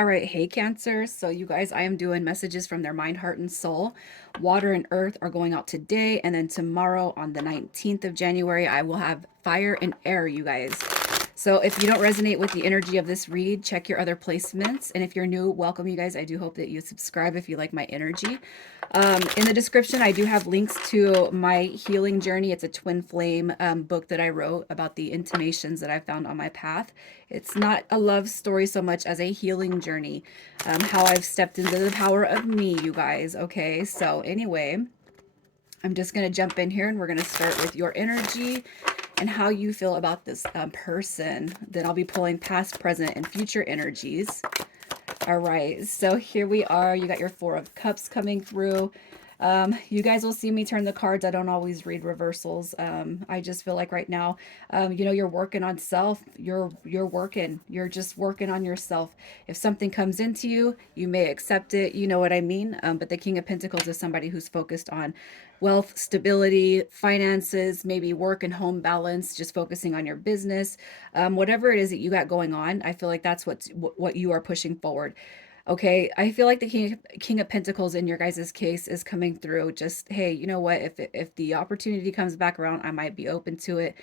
All right, hey Cancer. So you guys, I am doing messages from their mind, heart, and soul. Water and earth are going out today, and then tomorrow on the 19th of January, I will have fire and air, you guys. So if you don't resonate with the energy of this read, check your other placements. And if you're new, welcome you guys. I do hope that you subscribe if you like my energy. In the description, I do have links to my healing journey. It's a twin flame book that I wrote about the intimations that I found on my path. It's not a love story so much as a healing journey, how I've stepped into the power of me, you guys. Okay, so anyway, I'm just going to jump in here and we're going to start with your energy and how you feel about this person. Then I'll be pulling past, present, and future energies. All right, so here we are. You got your Four of Cups coming through. You guys will see me turn the cards. I don't always read reversals. I just feel like right now, you're working on self. You're working. You're just working on yourself. If something comes into you, you may accept it. You know what I mean? But the King of Pentacles is somebody who's focused on wealth, stability, finances, maybe work and home balance, just focusing on your business. Whatever it is that you got going on, I feel like that's what you are pushing forward. Okay, I feel like the King of Pentacles in your guys' case is coming through. Just, hey, you know what? If the opportunity comes back around, I might be open to it.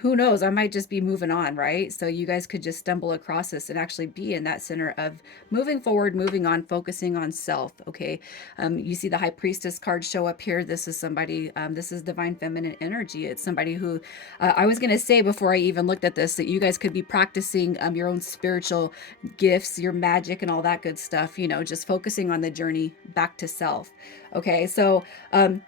Who knows? I might just be moving on, right? So you guys could just stumble across this and actually be in that center of moving forward, moving on, focusing on self. Okay, you see the High Priestess card show up here. This is somebody. This is divine feminine energy. It's somebody who I was gonna say before I even looked at this that you guys could be practicing your own spiritual gifts, your magic, and all that good stuff, just focusing on the journey back to self. Okay, so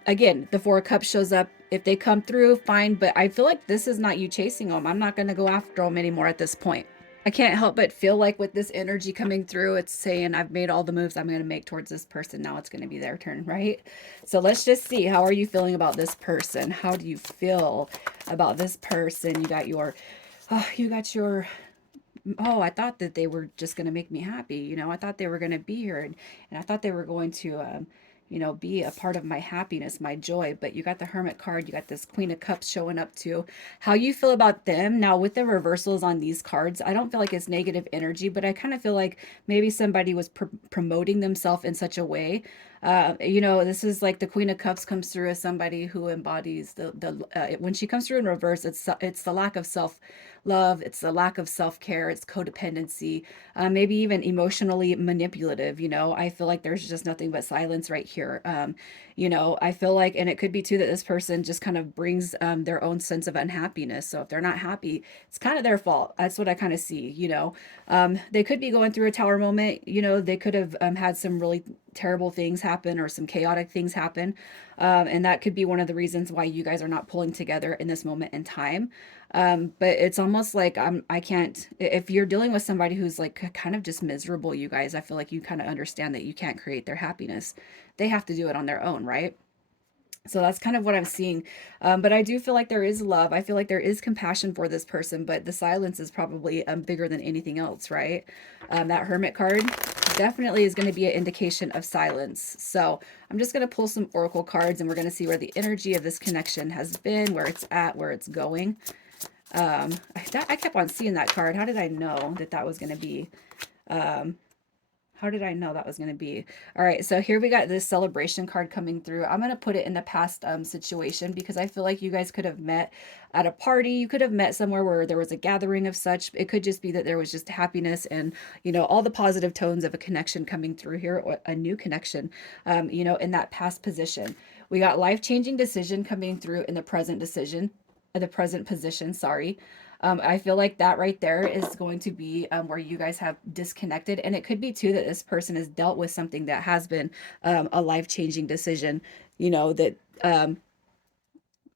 again, the Four of Cups shows up. If they come through, fine, but I feel like this is not you chasing them. I'm not going to go after them anymore at this point. I can't help but feel like with this energy coming through, it's saying I've made all the moves I'm going to make towards this person. Now it's going to be their turn, right? So let's just see. How are you feeling about this person? How do you feel about this person? You got your I thought that they were just going to make me happy. I thought they were going to be here and I thought they were going to, be a part of my happiness, my joy. But you got the Hermit card. You got this Queen of Cups showing up too. How you feel about them now with the reversals on these cards? I don't feel like it's negative energy, but I kind of feel like maybe somebody was promoting themselves in such a way. This is like the Queen of Cups comes through as somebody who embodies when she comes through in reverse, it's the lack of self love, it's the lack of self care, it's codependency, maybe even emotionally manipulative. I feel like there's just nothing but silence right here. I feel like, and it could be too that this person just kind of brings their own sense of unhappiness. So if they're not happy, it's kind of their fault. That's what I kind of see. They could be going through a tower moment. They could have had some really terrible things happen or some chaotic things happen. And that could be one of the reasons why you guys are not pulling together in this moment in time. But it's almost like I can't, if you're dealing with somebody who's like kind of just miserable, you guys, I feel like you kind of understand that you can't create their happiness. They have to do it on their own, right? So that's kind of what I'm seeing. But I do feel like there is love. I feel like there is compassion for this person, but the silence is probably bigger than anything else, right? That Hermit card definitely is going to be an indication of silence. So I'm just going to pull some oracle cards and we're going to see where the energy of this connection has been, where it's at, where it's going. I kept on seeing that card. How did I know that that was going to be? Um, how did I know that was going to be? All right, so here we got this celebration card coming through. I'm going to put it in the past situation because I feel like you guys could have met at a party. You could have met somewhere where there was a gathering of such. It could just be that there was just happiness and, all the positive tones of a connection coming through here, or a new connection, in that past position. We got life-changing decision coming through in the present decision, the present position, sorry. I feel like that right there is going to be where you guys have disconnected. And it could be too that this person has dealt with something that has been a life-changing decision, that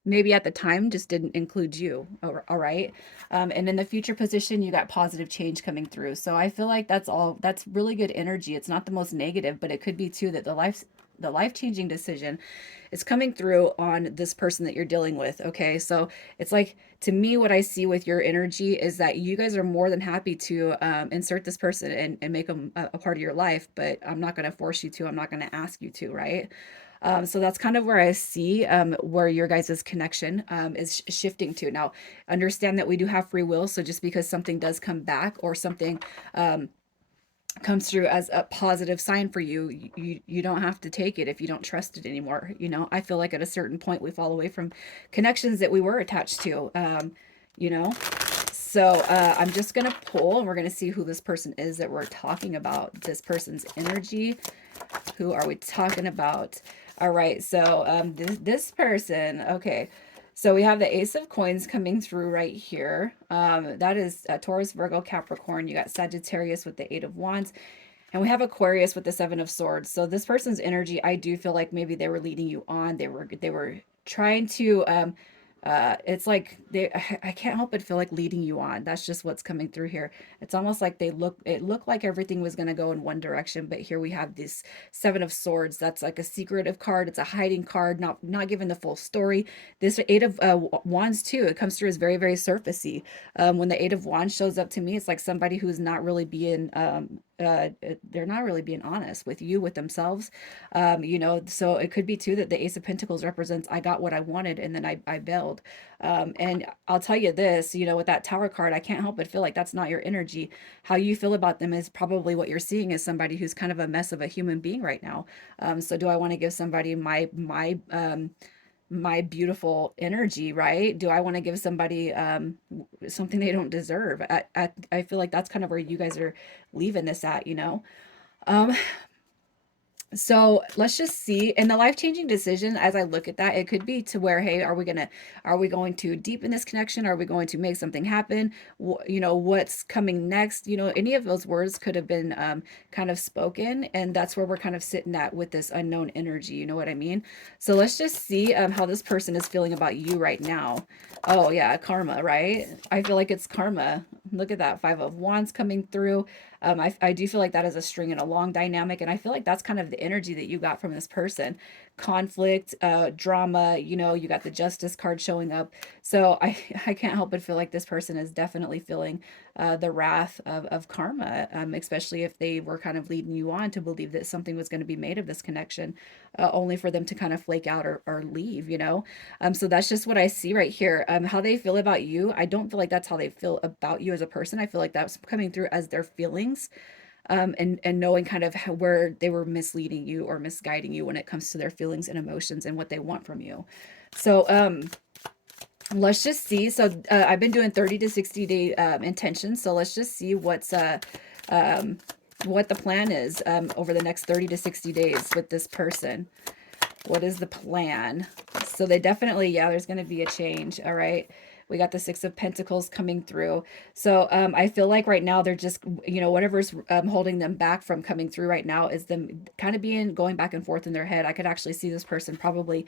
maybe at the time just didn't include you. All right. And in the future position, you got positive change coming through. So I feel like that's really good energy. It's not the most negative, but it could be too that the life-changing decision is coming through on this person that you're dealing with. Okay. So it's like, to me, what I see with your energy is that you guys are more than happy to insert this person and make them a part of your life, but I'm not going to force you to, I'm not going to ask you to, right? So that's kind of where I see where your guys' connection is shifting to. Now, understand that we do have free will. So just because something does come back or something comes through as a positive sign for you. You don't have to take it if you don't trust it anymore. You know, I feel like at a certain point we fall away from connections that we were attached to. You know, so I'm just gonna pull and we're gonna see who this person is that we're talking about. This person's energy. Who are we talking about? All right, so this person, okay. So we have the Ace of Coins coming through right here. That is Taurus, Virgo, Capricorn. You got Sagittarius with the Eight of Wands. And we have Aquarius with the Seven of Swords. So this person's energy, I do feel like maybe they were leading you on. They were trying to it's like I can't help but feel like leading you on. That's just what's coming through here. It's almost like it looked like everything was going to go in one direction, but here we have this Seven of Swords. That's like a secretive card. It's a hiding card, not given the full story. This Eight of Wands too, it comes through as very, very surfacey. When the Eight of Wands shows up to me, it's like somebody who's not really being they're not really being honest with you, with themselves. You know, so it could be too that the Ace of Pentacles represents I got what I wanted and then I bailed. And I'll tell you this, you know, with that Tower card, I can't help but feel like that's not your energy. How you feel about them is probably what you're seeing as somebody who's kind of a mess of a human being right now. So do I want to give somebody my beautiful energy, right? Do I want to give somebody something they don't deserve? I feel like that's kind of where you guys are leaving this at, you know? Um, so let's just see. In the life-changing decision, as I look at that, it could be to where, hey, are we going to deepen this connection? Are we going to make something happen? You know, what's coming next? You know, any of those words could have been kind of spoken, and that's where we're kind of sitting at with this unknown energy. You know what I mean? So let's just see how this person is feeling about you right now. Oh yeah, karma, right? I feel like it's karma. Look at that, Five of Wands coming through. I do feel like that is a string and a long dynamic. And I feel like that's kind of the energy that you got from this person. Conflict, drama, you know, you got the Justice card showing up. So I can't help but feel like this person is definitely feeling the wrath of karma, especially if they were kind of leading you on to believe that something was going to be made of this connection, only for them to kind of flake out or leave, you know? So that's just what I see right here. How they feel about you, I don't feel like that's how they feel about you as a person. I feel like that's coming through as their feelings, and knowing kind of where they were misleading you or misguiding you when it comes to their feelings and emotions and what they want from you. So let's just see. So I've been doing 30 to 60 day intentions. So let's just see what the plan is over the next 30 to 60 days with this person. What is the plan? So they definitely, yeah, there's going to be a change. All right. We got the Six of Pentacles coming through. So I feel like right now they're just, you know, whatever's holding them back from coming through right now is them kind of going back and forth in their head. I could actually see this person probably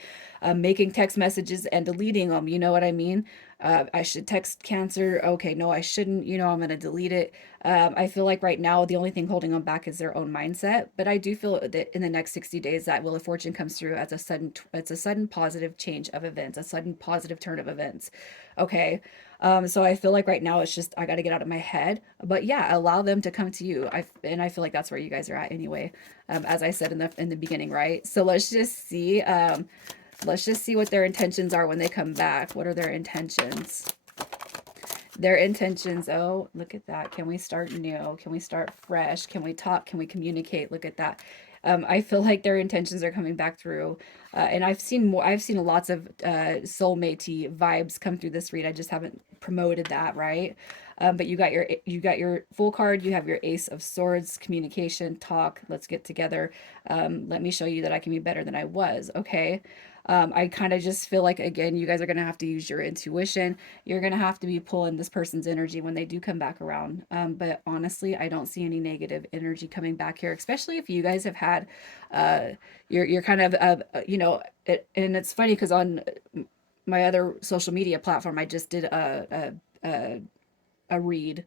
making text messages and deleting them. You know what I mean? I should text Cancer. Okay, no, I shouldn't. You know, I'm going to delete it. I feel like right now the only thing holding them back is their own mindset. But I do feel that in the next 60 days that Wheel of Fortune comes through as it's a sudden positive change of events, a sudden positive turn of events. Okay. So I feel like right now it's just I got to get out of my head. But yeah, allow them to come to you. I feel like that's where you guys are at anyway. As I said in the beginning, right? So let's just see. Let's just see what their intentions are when they come back. What are their intentions? Their intentions, oh, look at that. Can we start new? Can we start fresh? Can we talk? Can we communicate? Look at that. I feel like their intentions are coming back through. And I've seen more, I've seen lots of soulmate-y vibes come through this read. I just haven't promoted that, right? But you got your full card, you have your Ace of Swords, communication, talk, let's get together. Let me show you that I can be better than I was, okay? I kind of just feel like, again, you guys are going to have to use your intuition. You're going to have to be pulling this person's energy when they do come back around. But honestly, I don't see any negative energy coming back here, especially if you guys have had, you're kind of, you know, and it's funny because on my other social media platform, I just did a read,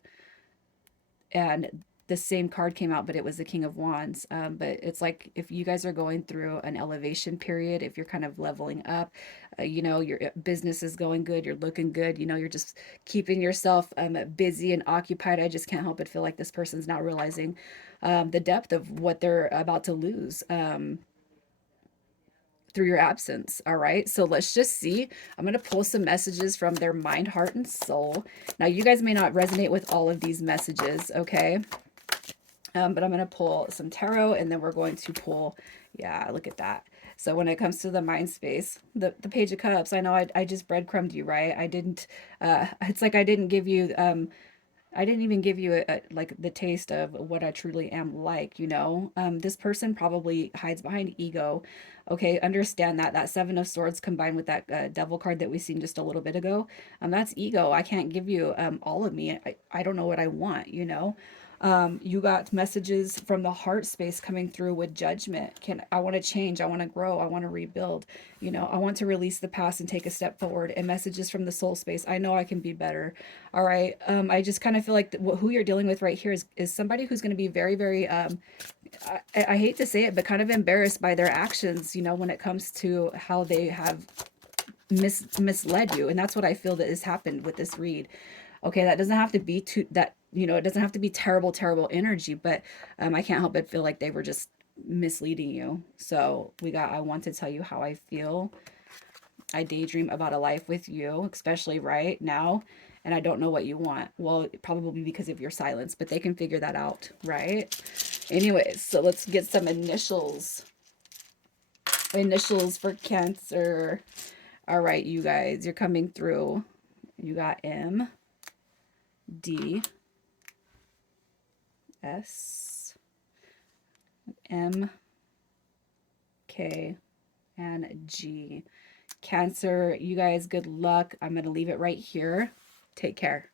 and the same card came out, but it was the King of Wands. But it's like if you guys are going through an elevation period, if you're kind of leveling up, you know, your business is going good, you're looking good, you know, you're just keeping yourself busy and occupied. I just can't help but feel like this person's not realizing the depth of what they're about to lose. Through your absence. All right. So let's just see. I'm going to pull some messages from their mind, heart, and soul. Now, you guys may not resonate with all of these messages. Okay. But I'm going to pull some tarot, and then we're going to pull, yeah, look at that. So when it comes to the mind space, the Page of Cups, I know I just breadcrumbed you, right? I didn't, it's like I didn't give you, I didn't even give you like the taste of what I truly am like, you know? This person probably hides behind ego. Okay, understand that. That Seven of Swords combined with that Devil card that we seen just a little bit ago, that's ego. I can't give you all of me. I don't know what I want, you know? You got messages from the heart space coming through with judgment. I want to change, I want to grow, I want to rebuild, you know, I want to release the past and take a step forward. And messages from the soul space, I know I can be better. All right. I just kind of feel like who you're dealing with right here is somebody who's going to be very, very I hate to say it, but kind of embarrassed by their actions, you know, when it comes to how they have misled you. And that's what I feel that has happened with this read. Okay, that doesn't have to be too that, you know, it doesn't have to be terrible, terrible energy, but I can't help but feel like they were just misleading you. So we got, I want to tell you how I feel. I daydream about a life with you, especially right now, and I don't know what you want. Well, probably because of your silence, but they can figure that out, right? Anyways, so let's get some initials. Initials for Cancer. All right, you guys, you're coming through. You got M, D, S, M, K, and G. Cancer, you guys, good luck. I'm going to leave it right here. Take care.